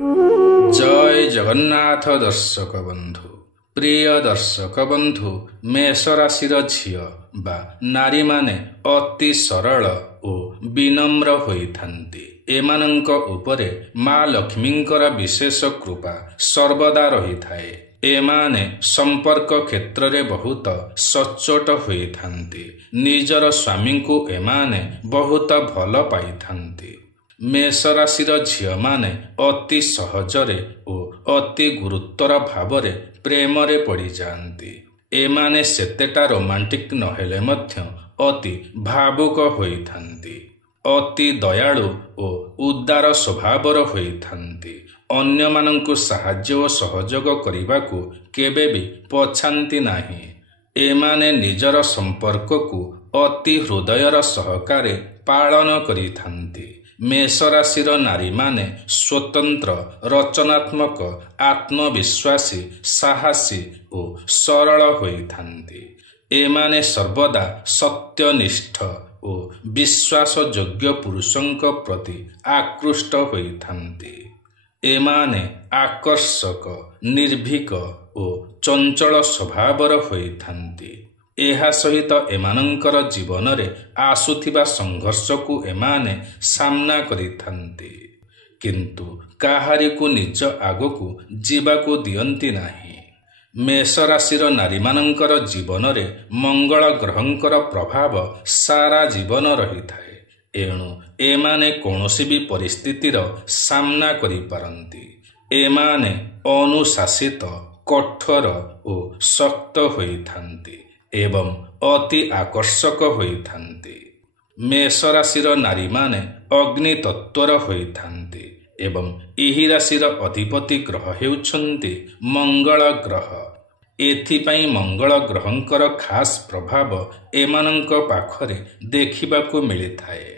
जय जगन्नाथ दर्शक बंधु प्रिय दर्शक बंधु मेष राशिर झियो बा नारी माने अति सरल ओ विनम्र होइथांती। एमानंक उपरे माँ लक्ष्मींकर विशेष कृपा सर्वदा रही थाए। एमाने संपर्क क्षेत्र रे बहुत सच्चोट होइथांती। निजर स्वामी को एमाने बहुत भल पाइथांती। मेष राशिर झियो माने अति सहजरे ओ अति गुरुतर भावरे प्रेमरे पड़ी जाती। एमाने सेतेटा रोमांटिक नहेले मध्य अति भावुक होइथांती। अति दयालु ओ उदार स्वभावर होइथांती। अन्य मानंकु साहाय्य ओ सहयोग करिबाकु केबे भी पछांती नाही। एमाने निजर संपर्क को अति हृदयर सहकारे पालन करिथांती। मेष राशिर नारी माने स्वतंत्र रचनात्मक आत्मविश्वासी साहसी ओ सरल होइथांती। एमाने सर्वदा सत्यनिष्ठ ओ विश्वास योग्य पुरुषंक प्रति आकृष्ट होइथांती। एमाने आकर्षक निर्भीक ओ चंचल स्वभावर होइथांती। एहा सहित एमानंकर जीवन रे आसुथिबा संघर्ष को एमाने सामना करिथांती। किंतु काहारी को निज आगकू जीवाकू दियंती नाही। मेष राशिर नारी मानंकर जीवन रे मंगल ग्रहंकर प्रभाव सारा जीवन रही थाए। एणु एमाने कौनसी भी परिस्थितिर सामना करि पारंती। एमाने अनुशासित कठोर ओ शक्त होइथांती एवं अति आकर्षक होइथांती। मेष राशिर नारी माने अग्नि तत्वर होइथांती एवं एही राशिर अधिपति ग्रह हेउछंती मंगल ग्रह। एथिपाई मंगल ग्रहंकर खास प्रभाव एमानंक पाखरे देखिबाकू मिलिथाए।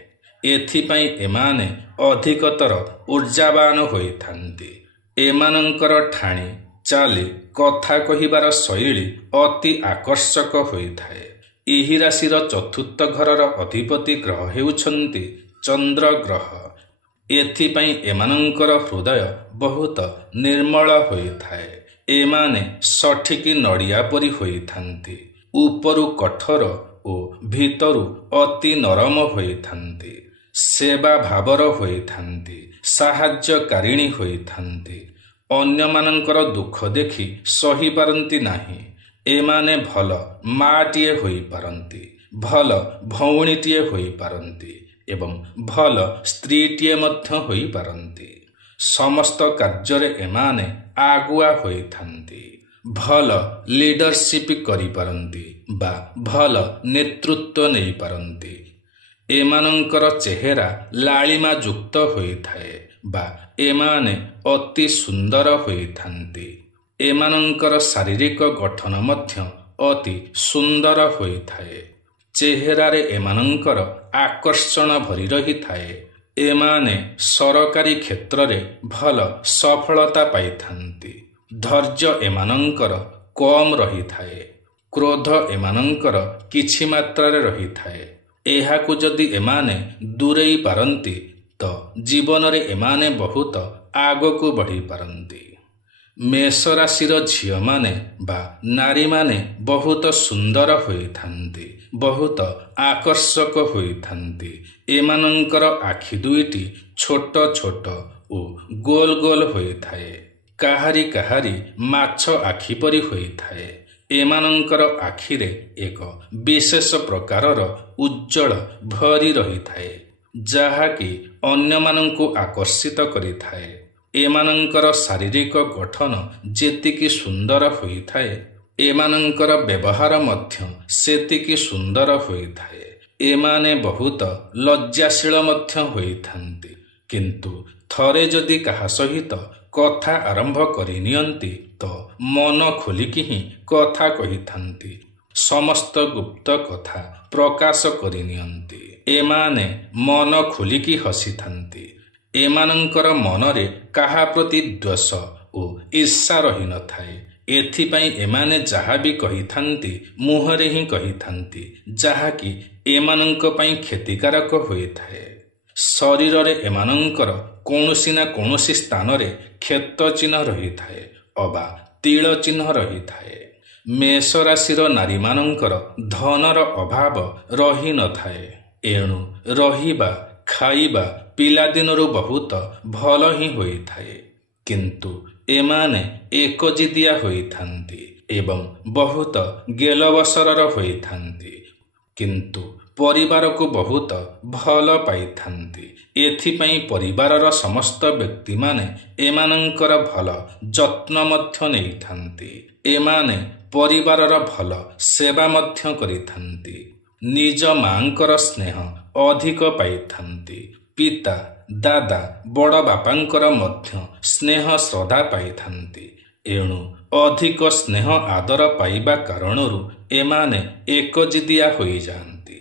एथिपाई एमाने अधिकतर ऊर्जावान होइथांती। एमानंकर ठाणी चाली कथा कहिबार शैली अति आकर्षक होइथाए। एही राशिर चतुर्थ घरर अधिपति ग्रह हेउछंती चंद्र ग्रह। एथिपाई एमानंकर हृदय बहुत निर्मल होइथाए। एमाने सठिक नड़िया परि होइथांती। उपरु कठोर ओ भितरु अति नरम होइथांती। सेवा भावर होइथांती। साहाय्यकारिणी होइथांती। अन्य मानंकर दुख देखि सही पारंती नाही। एमाने भल माटीए होई पारंती। भल भौणीटीए होई पारंती एवं भल स्त्रीटीए मध्य होई पारंती। समस्त कार्य एमाने आगुआ होइथांती। भल लीडरशिप करि पारंती बा भल नेतृत्व नहीं पारंती। एमानंकर चेहरा लालिमा युक्त होइथाए बा एमाने अति सुंदर होइथांती। एमानंकर शारीरिक गठन मध्य अति सुंदर होइथाए। चेहरारे एमानंकर आकर्षण भरी रही थाए। एमाने सरकारी क्षेत्र रे भल सफलता पाइथांती। धैर्य एमानंकर कम रही थाए। क्रोध एमानंकर किछि मात्रारे रही थाए। एहाकू जदि एमाने दूरेई पारंती तो जीवन रे एमाने बहुत आगकू बढ़ी पारंती। मेष राशिर झियो माने बा नारी माने बहुत सुंदर होइथांती। बहुत आकर्षक होइथांती। एमानंकर आखि दुईटी छोट छोट ओ गोल गोल होइथाए। काहारी काहारी माछ आखि परि होइथाए। एमानंकर आखिरे एक विशेष प्रकारर उज्जवल भरी रही थाए जहाँकि अन्य मानंकु आकर्षित करि थाए। एमानंकर शारीरिक गठन जेतिकी सुंदर होई थाए एमानंकर व्यवहार मध्य सेतिकी सुंदर होई थाए। एमाने बहुत लज्जाशील मध्य होई थांती। किंतु थरे जदि काहा सहित कथा आरंभ करि नियंती तो मन खोलिकी ही कथा कहि थांती। समस्त गुप्त कथा प्रकाश करि नियंती। एमाने मन खोलिकी हसी थांती। एमानंकर मनरे काहा प्रति द्वेष ओ ईर्षा रही न थाए। एथिपाई एमाने जहा भी कहि थांती मुहरे ही कहि थांती जहा कि एमानंक पई क्षतिकारक होई थाए। ଶରୀରରେ ଏମାନଙ୍କର କୌଣସି ନା କୌଣସି ସ୍ଥାନରେ କ୍ଷତ ଚିହ୍ନ ରହିଥାଏ ଅବା ତିଳ ଚିହ୍ନ ରହିଥାଏ। ମେଷ ରାଶିର ନାରୀମାନଙ୍କର ଧନର ଅଭାବ ରହିନଥାଏ। ଏଣୁ ରହିବା ଖାଇବା ପିଲାଦିନରୁ ବହୁତ ଭଲ ହିଁ ହୋଇଥାଏ। କିନ୍ତୁ ଏମାନେ ଏକଜିଦିଆ ହୋଇଥାନ୍ତି ଏବଂ ବହୁତ ଗେଲବସରର ହୋଇଥାନ୍ତି। କିନ୍ତୁ ପରିବାରକୁ ବହୁତ ଭଲ ପାଇଥାନ୍ତି। ଏଥିପାଇଁ ପରିବାରର ସମସ୍ତ ବ୍ୟକ୍ତିମାନେ ଏମାନଙ୍କର ଭଲ ଯତ୍ନ ମଧ୍ୟ ନେଇଥାନ୍ତି। ଏମାନେ ପରିବାରର ଭଲ ସେବା ମଧ୍ୟ କରିଥାନ୍ତି। ନିଜ ମାଙ୍କର ସ୍ନେହ ଅଧିକ ପାଇଥାନ୍ତି। ପିତା ଦାଦା ବଡ଼ ବାପାଙ୍କର ମଧ୍ୟ ସ୍ନେହ ଶ୍ରଦ୍ଧା ପାଇଥାନ୍ତି। ଏଣୁ ଅଧିକ ସ୍ନେହ ଆଦର ପାଇବା କାରଣରୁ ଏମାନେ ଏକଜିଦିଆ ହୋଇଯାଆନ୍ତି।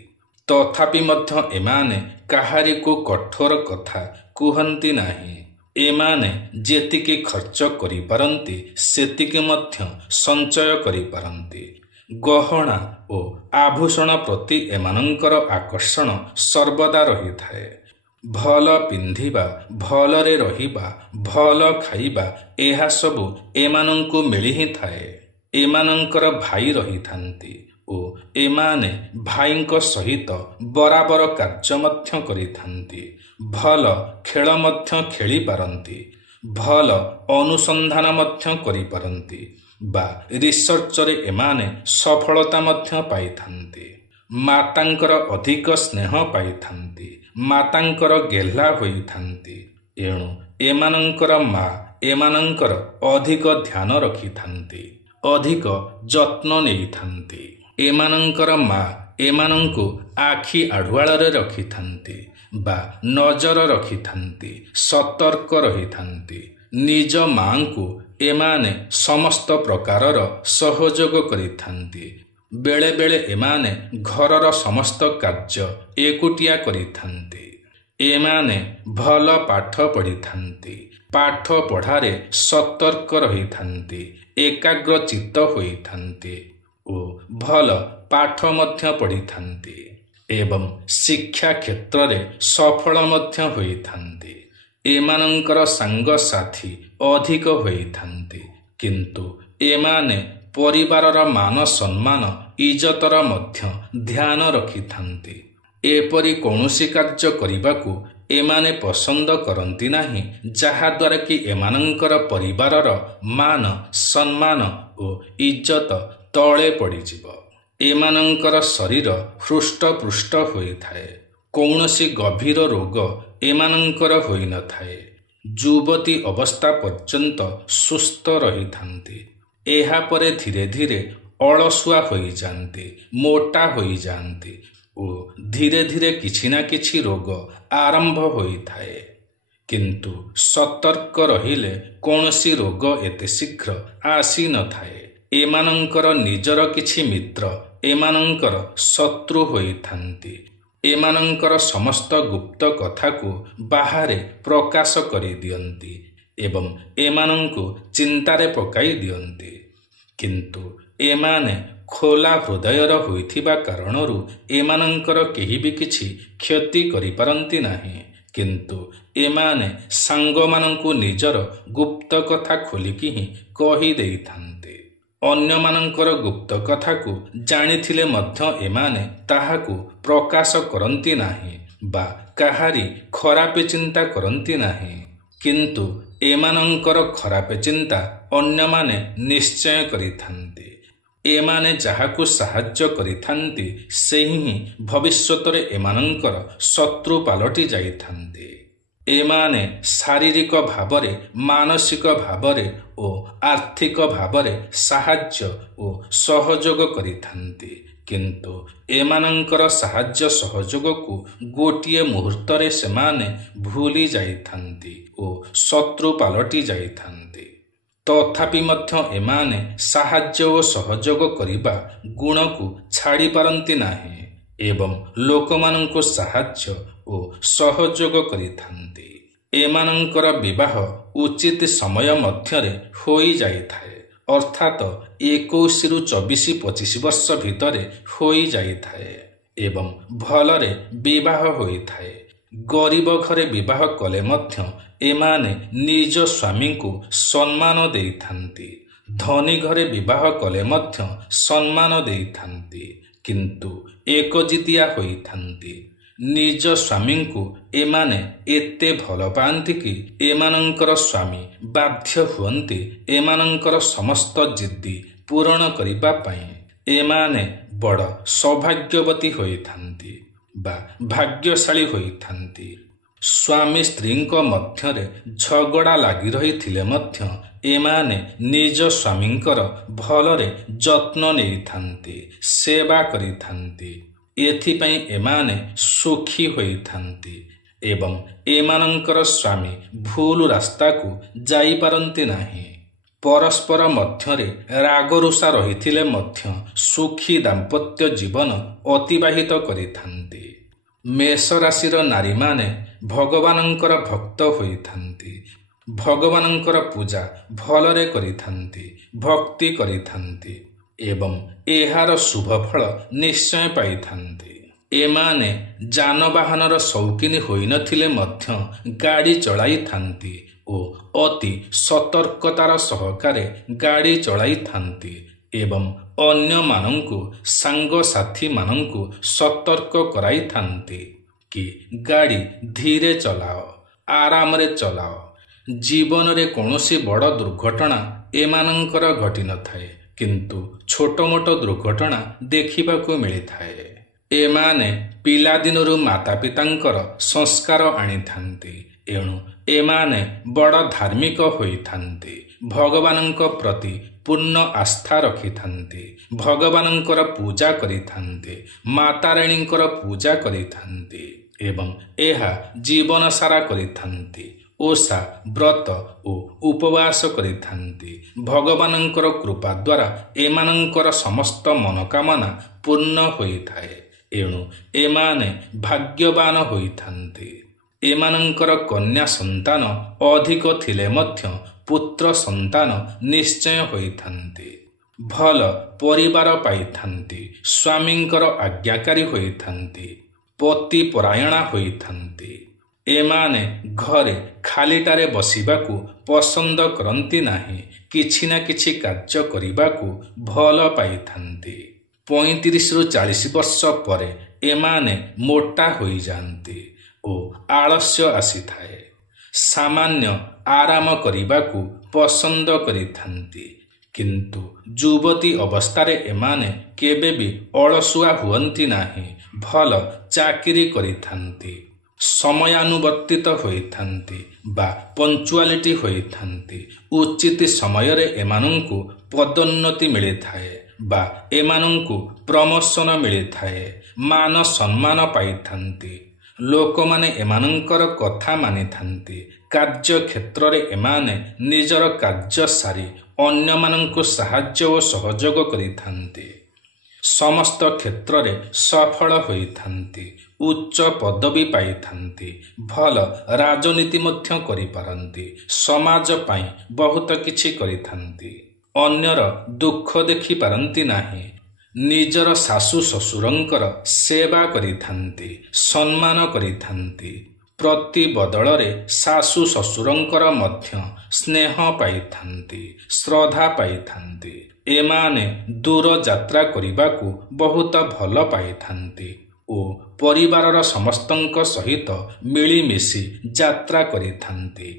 ତଥାପି ମଧ୍ୟ ଏମାନେ କାହାରିକୁ କଠୋର କଥା କୁହନ୍ତି ନାହିଁ। ଏମାନେ ଯେତିକି ଖର୍ଚ୍ଚ କରିପାରନ୍ତି ସେତିକି ମଧ୍ୟ ସଞ୍ଚୟ କରିପାରନ୍ତି। ଗହଣା ଓ ଆଭୂଷଣ ପ୍ରତି ଏମାନଙ୍କର ଆକର୍ଷଣ ସର୍ବଦା ରହିଥାଏ। ଭଲ ପିନ୍ଧିବା ଭଲରେ ରହିବା ଭଲ ଖାଇବା ଏହା ସବୁ ଏମାନଙ୍କୁ ମିଳି ହିଁ ଥାଏ। ଏମାନଙ୍କର ଭାଇ ରହିଥାନ୍ତି ଓ ଏମାନେ ଭାଇଙ୍କ ସହିତ ବରାବର କାର୍ଯ୍ୟ ମଧ୍ୟ କରିଥାନ୍ତି। ଭଲ ଖେଳ ମଧ୍ୟ ଖେଳିପାରନ୍ତି। ଭଲ ଅନୁସନ୍ଧାନ ମଧ୍ୟ କରିପାରନ୍ତି ବା ରିସର୍ଚ୍ଚରେ ଏମାନେ ସଫଳତା ମଧ୍ୟ ପାଇଥାନ୍ତି। ମାତାଙ୍କର ଅଧିକ ସ୍ନେହ ପାଇଥାନ୍ତି। ମାତାଙ୍କର ଗେହ୍ଲା ହୋଇଥାନ୍ତି। ଏଣୁ ଏମାନଙ୍କର ମା ଏମାନଙ୍କର ଅଧିକ ଧ୍ୟାନ ରଖିଥାନ୍ତି। ଅଧିକ ଯତ୍ନ ନେଇଥାନ୍ତି। ଏମାନଙ୍କର ମା ଏମାନଙ୍କୁ ଆଖି ଆଢ଼ୁଆଳରେ ରଖିଥାନ୍ତି ବା ନଜର ରଖିଥାନ୍ତି। ସତର୍କ ରହିଥାନ୍ତି। ନିଜ ମାଙ୍କୁ ଏମାନେ ସମସ୍ତ ପ୍ରକାରର ସହଯୋଗ କରିଥାନ୍ତି। ବେଳେବେଳେ ଏମାନେ ଘରର ସମସ୍ତ କାର୍ଯ୍ୟ ଏକୁଟିଆ କରିଥାନ୍ତି। ଏମାନେ ଭଲ ପାଠ ପଢ଼ିଥାନ୍ତି। ପାଠ ପଢ଼ାରେ ସତର୍କ ରହିଥାନ୍ତି। ଏକାଗ୍ରଚିତ୍ତ ହୋଇଥାନ୍ତି ଓ ଭଲ ପାଠ ମଧ୍ୟ ପଢ଼ିଥାନ୍ତି ଏବଂ ଶିକ୍ଷା କ୍ଷେତ୍ରରେ ସଫଳ ମଧ୍ୟ ହୋଇଥାନ୍ତି। ଏମାନଙ୍କର ସାଙ୍ଗସାଥି ଅଧିକ ହୋଇଥାନ୍ତି। କିନ୍ତୁ ଏମାନେ ପରିବାରର ମାନ ସମ୍ମାନ ଇଜ୍ଜତର ମଧ୍ୟ ଧ୍ୟାନ ରଖିଥାନ୍ତି। ଏପରି କୌଣସି କାର୍ଯ୍ୟ କରିବାକୁ ଏମାନେ ପସନ୍ଦ କରନ୍ତି ନାହିଁ ଯାହାଦ୍ୱାରା କି ଏମାନଙ୍କର ପରିବାରର ମାନ ସମ୍ମାନ ଓ ଇଜ୍ଜତ ତଳେ ପଡ଼ିଯିବ। ଏମାନଙ୍କର ଶରୀର ହୃଷ୍ଟପୃଷ୍ଟ ହୋଇଥାଏ। କୌଣସି ଗଭୀର ରୋଗ ଏମାନଙ୍କର ହୋଇନଥାଏ। ଯୁବତୀ ଅବସ୍ଥା ପର୍ଯ୍ୟନ୍ତ ସୁସ୍ଥ ରହିଥାନ୍ତି। ଏହାପରେ ଧୀରେ ଧୀରେ ଅଳସୁଆ ହୋଇଯାଆନ୍ତି, ମୋଟା ହୋଇଯାଆନ୍ତି ଓ ଧୀରେ ଧୀରେ କିଛି ନା କିଛି ରୋଗ ଆରମ୍ଭ ହୋଇଥାଏ। କିନ୍ତୁ ସତର୍କ ରହିଲେ କୌଣସି ରୋଗ ଏତେ ଶୀଘ୍ର ଆସିନଥାଏ। ଏମାନଙ୍କର ନିଜର କିଛି ମିତ୍ର ଏମାନଙ୍କର ଶତ୍ରୁ ହୋଇଥାନ୍ତି। ଏମାନଙ୍କର ସମସ୍ତ ଗୁପ୍ତ କଥାକୁ ବାହାରେ ପ୍ରକାଶ କରିଦିଅନ୍ତି ଏବଂ ଏମାନଙ୍କୁ ଚିନ୍ତାରେ ପକାଇ ଦିଅନ୍ତି। କିନ୍ତୁ ଏମାନେ ଖୋଲା ହୃଦୟର ହୋଇଥିବା କାରଣରୁ ଏମାନଙ୍କର କେହି ବି କିଛି କ୍ଷତି କରିପାରନ୍ତି ନାହିଁ। କିନ୍ତୁ ଏମାନେ ସାଙ୍ଗମାନଙ୍କୁ ନିଜର ଗୁପ୍ତ କଥା ଖୋଲିକି ହିଁ କହିଦେଇଥାନ୍ତି। ଅନ୍ୟମାନଙ୍କର ଗୁପ୍ତ କଥାକୁ ଜାଣିଥିଲେ ମଧ୍ୟ ଏମାନେ ତାହାକୁ ପ୍ରକାଶ କରନ୍ତି ନାହିଁ ବା କାହାରି ଖରାପ ଚିନ୍ତା କରନ୍ତି ନାହିଁ। କିନ୍ତୁ ଏମାନଙ୍କର ଖରାପ ଚିନ୍ତା ଅନ୍ୟମାନେ ନିଶ୍ଚୟ କରିଥାନ୍ତି। ଏମାନେ ଯାହାକୁ ସାହାଯ୍ୟ କରିଥାନ୍ତି ସେହି ହିଁ ଭବିଷ୍ୟତରେ ଏମାନଙ୍କର ଶତ୍ରୁ ପାଲଟି ଯାଇଥାନ୍ତି। ଏମାନେ ଶାରୀରିକ ଭାବରେ ମାନସିକ ଭାବରେ ଓ ଆର୍ଥିକ ଭାବରେ ସାହାଯ୍ୟ ଓ ସହଯୋଗ କରିଥାନ୍ତି। କିନ୍ତୁ ଏମାନଙ୍କର ସାହାଯ୍ୟ ସହଯୋଗକୁ ଗୋଟିଏ ମୁହୂର୍ତ୍ତରେ ସେମାନେ ଭୁଲି ଯାଇଥାନ୍ତି ଓ ଶତ୍ରୁ ପାଲଟି ଯାଇଥାନ୍ତି। ତଥାପି ମଧ୍ୟ ଏମାନେ ସାହାଯ୍ୟ ଓ ସହଯୋଗ କରିବା ଗୁଣକୁ ଛାଡ଼ିପାରନ୍ତି ନାହିଁ ଏବଂ ଲୋକମାନଙ୍କୁ ସାହାଯ୍ୟ ଓ ସହଯୋଗ କରିଥାନ୍ତି। ଏମାନଙ୍କର ବିବାହ ଉଚିତ ସମୟ ମଧ୍ୟରେ ହୋଇଯାଇଥାଏ, ଅର୍ଥାତ୍ 21ରୁ 24-25 ବର୍ଷ ଭିତରେ ହୋଇଯାଇଥାଏ ଏବଂ ଭଲରେ ବିବାହ ହୋଇଥାଏ। ଗରିବ ଘରେ ବିବାହ କଲେ ମଧ୍ୟ ଏମାନେ ନିଜ ସ୍ୱାମୀଙ୍କୁ ସମ୍ମାନ ଦେଇଥାନ୍ତି। ଧନୀ ଘରେ ବିବାହ କଲେ ମଧ୍ୟ ସମ୍ମାନ ଦେଇଥାନ୍ତି, କିନ୍ତୁ ଏକଜିଦିଆ ହୋଇଥାନ୍ତି। ନିଜ ସ୍ୱାମୀଙ୍କୁ ଏମାନେ ଏତେ ଭଲ ପାଆନ୍ତି କି ଏମାନଙ୍କର ସ୍ୱାମୀ ବାଧ୍ୟ ହୁଅନ୍ତି ଏମାନଙ୍କର ସମସ୍ତ ଜିଦ୍ଦି ପୂରଣ କରିବା ପାଇଁ। ଏମାନେ ବଡ଼ ସୌଭାଗ୍ୟବତୀ ହୋଇଥାନ୍ତି ବା ଭାଗ୍ୟଶାଳୀ ହୋଇଥାନ୍ତି। ସ୍ୱାମୀ ସ୍ତ୍ରୀଙ୍କ ମଧ୍ୟରେ ଝଗଡ଼ା ଲାଗି ରହିଥିଲେ ମଧ୍ୟ ଏମାନେ ନିଜ ସ୍ୱାମୀଙ୍କର ଭଲରେ ଯତ୍ନ ନେଇଥାନ୍ତି, ସେବା କରିଥାନ୍ତି। ଏଥିପାଇଁ ଏମାନେ ସୁଖୀ ହୋଇଥାନ୍ତି ଏବଂ ଏମାନଙ୍କର ସ୍ୱାମୀ ଭୁଲ ରାସ୍ତାକୁ ଯାଇପାରନ୍ତି ନାହିଁ। ପରସ୍ପର ମଧ୍ୟରେ ରାଗରୁଷା ରହିଥିଲେ ମଧ୍ୟ ସୁଖୀ ଦାମ୍ପତ୍ୟ ଜୀବନ ଅତିବାହିତ କରିଥାନ୍ତି। ମେଷ ରାଶିର ନାରୀମାନେ ଭଗବାନଙ୍କର ଭକ୍ତ ହୋଇଥାନ୍ତି। ଭଗବାନଙ୍କର ପୂଜା ଭଲରେ କରିଥାନ୍ତି, ଭକ୍ତି କରିଥାନ୍ତି ଏବଂ ଏହାର ଶୁଭଫଳ ନିଶ୍ଚୟ ପାଇଥାନ୍ତି। ଏମାନେ ଯାନବାହନର ସୌକିନି ହୋଇନଥିଲେ ମଧ୍ୟ ଗାଡ଼ି ଚଳାଇଥାନ୍ତି ଓ ଅତି ସତର୍କତାର ସହକାରେ ଗାଡ଼ି ଚଳାଇଥାନ୍ତି ଏବଂ ଅନ୍ୟମାନଙ୍କୁ ସାଙ୍ଗସାଥୀମାନଙ୍କୁ ସତର୍କ କରାଇଥାନ୍ତି କି ଗାଡ଼ି ଧୀରେ ଚଲାଅ, ଆରାମରେ ଚଲାଅ। ଜୀବନରେ କୌଣସି ବଡ଼ ଦୁର୍ଘଟଣା ଏମାନଙ୍କର ଘଟିନଥାଏ, କିନ୍ତୁ ଛୋଟ ମୋଟ ଦୁର୍ଘଟଣା ଦେଖିବାକୁ ମିଳିଥାଏ। ଏମାନେ ପିଲାଦିନରୁ ମାତା ପିତାଙ୍କର ସଂସ୍କାର ଆଣିଥାନ୍ତି, ଏଣୁ ଏମାନେ ବଡ଼ ଧାର୍ମିକ ହୋଇଥାନ୍ତି। ଭଗବାନଙ୍କ ପ୍ରତି ପୂର୍ଣ୍ଣ ଆସ୍ଥା ରଖିଥାନ୍ତି, ଭଗବାନଙ୍କର ପୂଜା କରିଥାନ୍ତି, ମାତାରାଣୀଙ୍କର ପୂଜା କରିଥାନ୍ତି ଏବଂ ଏହା ଜୀବନ ସାରା କରିଥାନ୍ତି। ଓଷା, ବ୍ରତ ଓ ଉପବାସ କରିଥାନ୍ତି। ଭଗବାନଙ୍କର କୃପା ଦ୍ୱାରା ଏମାନଙ୍କର ସମସ୍ତ ମନୋକାମନା ପୂର୍ଣ୍ଣ ହୋଇଥାଏ, ଏଣୁ ଏମାନେ ଭାଗ୍ୟବାନ ହୋଇଥାନ୍ତି। ଏମାନଙ୍କର କନ୍ୟା ସନ୍ତାନ ଅଧିକ ଥିଲେ ମଧ୍ୟ ପୁତ୍ର ସନ୍ତାନ ନିଶ୍ଚୟ ହୋଇଥାନ୍ତି। ଭଲ ପରିବାର ପାଇଥାନ୍ତି, ସ୍ୱାମୀଙ୍କର ଆଜ୍ଞାକାରୀ ହୋଇଥାନ୍ତି, ପତିପରାୟଣା ହୋଇଥାନ୍ତି। ଏମାନେ ଘରେ ଖାଲିଟାରେ ବସିବାକୁ ପସନ୍ଦ କରନ୍ତି ନାହିଁ, କିଛି ନା କିଛି କାର୍ଯ୍ୟ କରିବାକୁ ଭଲ ପାଇଥାନ୍ତି। 35ରୁ 40 ବର୍ଷ ପରେ ଏମାନେ ମୋଟା ହୋଇଯାଆନ୍ତି ଓ ଆଳସ୍ୟ ଆସିଥାଏ। ସାମାନ୍ୟ ଆରାମ କରିବାକୁ ପସନ୍ଦ କରିଥାନ୍ତି, କିନ୍ତୁ ଯୁବତୀ ଅବସ୍ଥାରେ ଏମାନେ କେବେ ବି ଅଳସୁଆ ହୁଅନ୍ତି ନାହିଁ। ଭଲ ଚାକିରି କରିଥାନ୍ତି, ସମୟାନୁବର୍ତ୍ତିତ ହୋଇଥାନ୍ତି ବା ପଞ୍ଚୁଆଲିଟି ହୋଇଥାନ୍ତି। ଉଚିତ ସମୟରେ ଏମାନଙ୍କୁ ପଦୋନ୍ନତି ମିଳିଥାଏ ବା ଏମାନଙ୍କୁ ପ୍ରମୋଶନ ମିଳିଥାଏ। ମାନ ସମ୍ମାନ ପାଇଥାନ୍ତି। ଲୋକମାନେ ଏମାନଙ୍କର କଥା ମାନିଥାନ୍ତି। କାର୍ଯ୍ୟକ୍ଷେତ୍ରରେ ଏମାନେ ନିଜର କାର୍ଯ୍ୟ ସାରି ଅନ୍ୟମାନଙ୍କୁ ସାହାଯ୍ୟ ଓ ସହଯୋଗ କରିଥାନ୍ତି। ସମସ୍ତ କ୍ଷେତ୍ରରେ ସଫଳ ହୋଇଥାନ୍ତି, ଉଚ୍ଚ ପଦବୀ ପାଇଥାନ୍ତି, ଭଲ ରାଜନୀତି ମଧ୍ୟ କରିପାରନ୍ତି, ସମାଜ ପାଇଁ ବହୁତ କିଛି କରିଥାନ୍ତି। ଅନ୍ୟର ଦୁଃଖ ଦେଖିପାରନ୍ତି ନାହିଁ। ନିଜର ଶାଶୁ ଶ୍ୱଶୁରଙ୍କର ସେବା କରିଥାନ୍ତି, ସମ୍ମାନ କରିଥାନ୍ତି। ପ୍ରତି ବଦଳରେ ଶାଶୁ ଶ୍ୱଶୁରଙ୍କର ମଧ୍ୟ ସ୍ନେହ ପାଇଥାନ୍ତି, ଶ୍ରଦ୍ଧା ପାଇଥାନ୍ତି। ଏମାନେ ଦୂର ଯାତ୍ରା କରିବାକୁ ବହୁତ ଭଲ ପାଇଥାନ୍ତି ଓ ପରିବାରର ସମସ୍ତଙ୍କ ସହିତ ମିଳିମିଶି ଯାତ୍ରା କରିଥାନ୍ତି।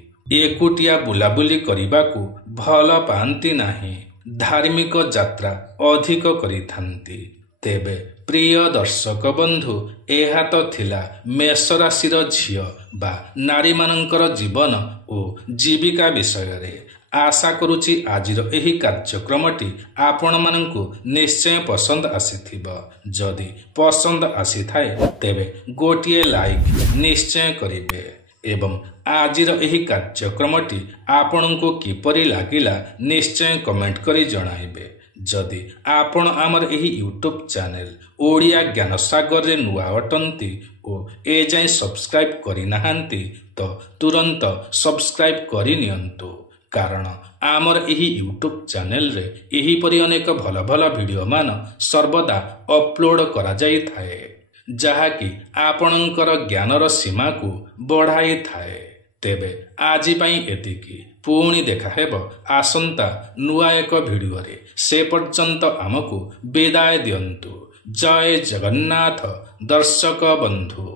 ଏକୁଟିଆ ବୁଲାବୁଲି କରିବାକୁ ଭଲ ପାଆନ୍ତି ନାହିଁ। ଧାର୍ମିକ ଯାତ୍ରା ଅଧିକ କରିଥାନ୍ତି। ତେବେ ପ୍ରିୟ ଦର୍ଶକ ବନ୍ଧୁ, ଏହା ତ ଥିଲା ମେଷ ରାଶିର ଝିଅ ବା ନାରୀମାନଙ୍କର ଜୀବନ ଓ ଜୀବିକା ବିଷୟରେ। ଆଶା କରୁଛି ଆଜିର ଏହି କାର୍ଯ୍ୟକ୍ରମଟି ଆପଣମାନଙ୍କୁ ନିଶ୍ଚୟ ପସନ୍ଦ ଆସିଥିବ। ଯଦି ପସନ୍ଦ ଆସିଥାଏ ତେବେ ଗୋଟିଏ ଲାଇକ୍ ନିଶ୍ଚୟ କରିବେ ଏବଂ ଆଜିର ଏହି କାର୍ଯ୍ୟକ୍ରମଟି ଆପଣଙ୍କୁ କିପରି ଲାଗିଲା ନିଶ୍ଚୟ କମେଣ୍ଟ କରି ଜଣାଇବେ। ଯଦି ଆପଣ ଆମର ଏହି ୟୁଟ୍ୟୁବ୍ ଚ୍ୟାନେଲ ଓଡ଼ିଆ ଜ୍ଞାନସାଗରରେ ନୂଆ ଅଟନ୍ତି ଓ ଏଯାଏଁ ସବସ୍କ୍ରାଇବ୍ କରିନାହାନ୍ତି ତ ତୁରନ୍ତ ସବସ୍କ୍ରାଇବ୍ କରିନିଅନ୍ତୁ, କାରଣ ଆମର ଏହି ୟୁଟ୍ୟୁବ୍ ଚ୍ୟାନେଲରେ ଏହିପରି ଅନେକ ଭଲ ଭଲ ଭିଡ଼ିଓମାନ ସର୍ବଦା ଅପଲୋଡ଼ କରାଯାଇଥାଏ। ଯାହାକି ଆପଣଙ୍କର ଜ୍ଞାନର ସୀମାକୁ ବଢ଼ାଇଥାଏ। ତେବେ ଆଜି ପାଇଁ ଏତିକି। ପୁଣି ଦେଖା ହେବ ଆସନ୍ତା ନୂଆ ଏକ ଭିଡ଼ିଓରେ। ସେ ପର୍ଯ୍ୟନ୍ତ ଆମକୁ ବିଦାୟ ଦିଅନ୍ତୁ। ଜୟ ଜଗନ୍ନାଥ ଦର୍ଶକ ବନ୍ଧୁ।